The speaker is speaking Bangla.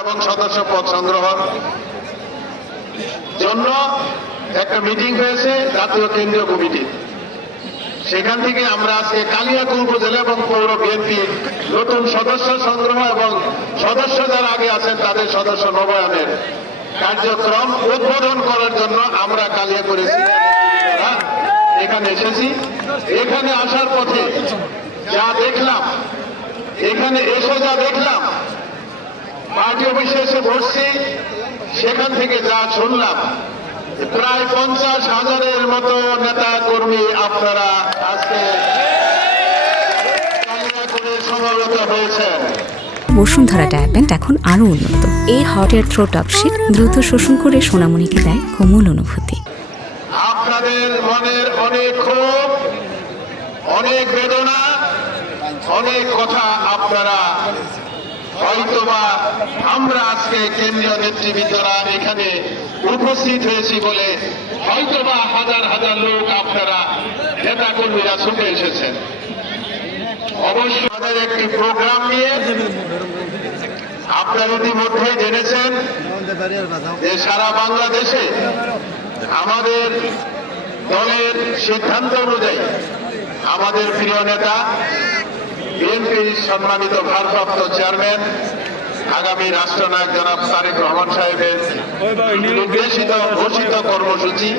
এবং সদস্য পদ সংগ্রহের জন্য একটা মিটিং হয়েছে জাতীয় কেন্দ্রীয় কমিটি। সেখান থেকে আমরা আজকে কালিয়াকৈর উপজেলা এবং পৌর বিএনপির নতুন সদস্য সংগ্রহ এবং সদস্য যারা আগে আছেন তাদের সদস্য নবায়নের কার্যক্রম উদ্বোধন করার জন্য আমরা কালিয়াকৈর এখানে এসেছি। এখানে আসার পথে যা দেখলাম, এখানে এসে যা দেখলাম, পার্টি অফিসে এসে বসছি, সেখান থেকে যা শুনলাম, প্রায় 50,000-এর মতো নেতা কর্মী আপনারা আজকে কালিয়াকৈরে সমবেত হয়েছেন। বসুন্ধরা ডায়াপেন্ট এখন আরো উন্নত। এই হট এয়ার থ্রো টপশিট দ্রুত শোষণ করে সোনামণিকে দেয় কোমল অনুভূতি। আপনাদের মনের অনেক ক্ষোভ, অনেক বেদনা, অনেক কথা আপনারা হয়তোবা আমরা আজকে কেন্দ্রীয় নেতৃবৃন্দরা এখানে উপস্থিত হয়েছি বলে হয়তোবা হাজার হাজার লোক আপনারা নেতা কর্মীরা ছুটে এসেছেন। অবশ্য আমাদের একটি প্রোগ্রাম নিয়ে আপনারা ইতিমধ্যে জেনেছেন যে সারা বাংলাদেশে আমাদের দলের সিদ্ধান্ত অনুযায়ী আমাদের প্রিয় নেতা বিএনপির সম্মানিত ভারপ্রাপ্ত চেয়ারম্যান আগামী রাষ্ট্রনায়ক জনাব তারেক রহমান সাহেবের নির্দেশিত ঘোষিত কর্মসূচি